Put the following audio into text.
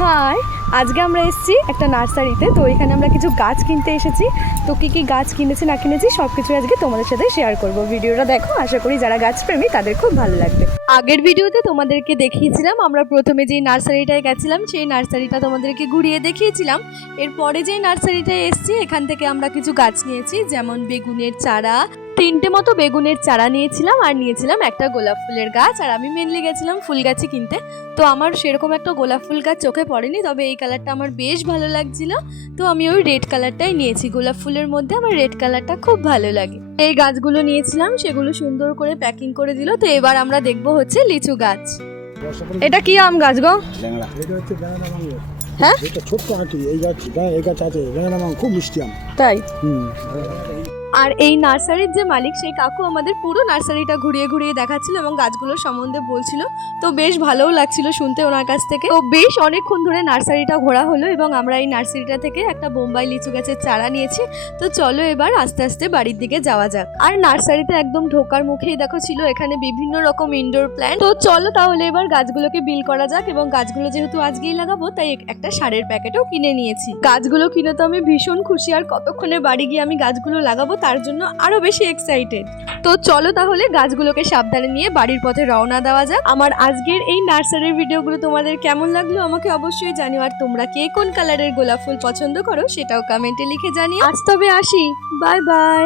High, আজকে আমরা এসেছি একটা নার্সারিতে। তো এখানে আমরা কিছু গাছ কিনতে এসেছি। তো কী কী গাছ কিনেছি না কিনেছি সব কিছু আজকে তোমাদের সাথে শেয়ার করব। ভিডিওটা দেখো, আশা করি যারা গাছপ্রেমী তাদের খুব ভালো লাগবে। আগের ভিডিওতে তোমাদেরকে দেখিয়েছিলাম আমরা প্রথমে যেই নার্সারিটায় গেছিলাম সেই নার্সারিটা তোমাদেরকে ঘুরিয়ে দেখিয়েছিলাম। এরপরে যেই নার্সারিটায় এসেছি এখান থেকে আমরা কিছু গাছ নিয়েছি, যেমন বেগুনের চারা, 3টে মতো বেগুনের চারা নিয়েছিলাম, আর নিয়েছিলাম একটা গোলাপ ফুলের গাছ। আর আমি মেনলি গেছিলাম ফুল গাছই কিনতে। তো আমার সেরকম একটা গোলাপ ফুল গাছ চোখে পড়েনি, তবে এই কালারটা আমার বেশ ভালো লাগছিল। তো আমি ওই রেড কালারটাই নিয়েছি। গোলাপ ফুলের মধ্যে আমার রেড কালারটা খুব ভালো লাগে। এই গাছগুলো নিয়েছিলাম, সেগুলো সুন্দর করে প্যাকিং করে দিল। তো এবার আমরা দেখবো হচ্ছে লিচু গাছ। এটা কি আম গাছ গো? হ্যাঁ, এটা ছোট্ট আঁটি। এই গাছ আছে খুব মিষ্টি আম। তাই? আর এই নার্সারির যে মালিক সেই কাকু আমাদের পুরো নার্সারিটা ঘুরিয়ে ঘুরিয়ে দেখাচ্ছিল এবং গাছগুলোর সম্বন্ধে বলছিল। তো বেশ ভালোও লাগছিল শুনতে ওনার কাছ থেকে। তো বেশ অনেকক্ষণ ধরে নার্সারিটা ঘোরা হলো এবং আমরা এই নার্সারিটা থেকে একটা বোম্বাই লিচু গাছের চারা নিয়েছি। তো চলো এবার আস্তে আস্তে বাড়ির দিকে যাওয়া যাক। আর নার্সারিতে একদম ঢোকার মুখেই দেখো ছিল এখানে বিভিন্ন রকম ইনডোর প্ল্যান্ট। তো চলো তাহলে এবার গাছগুলোকে বিল করা যাক। এবং গাছগুলো যেহেতু আজকেই লাগাবো তাই একটা সারের প্যাকেটও কিনে নিয়েছি। গাছগুলো কিনে তো আমি ভীষণ খুশি, আর কতক্ষণে বাড়ি গিয়ে আমি গাছগুলো লাগাবো তার জন্য আরো বেশি এক্সাইটেড। তো চলো তাহলে গাছগুলোকে সাবধানে নিয়ে বাড়ির পথে রওনা দেওয়া যাক। আমার আজকের এই নার্সারির ভিডিওগুলো তোমাদের কেমন লাগলো আমাকে অবশ্যই জানিও। আর তোমরা কে কোন কালারের গোলাপ ফুল পছন্দ করো সেটাও কমেন্টে লিখে জানিও। আজ তবে আসি, বাই বাই।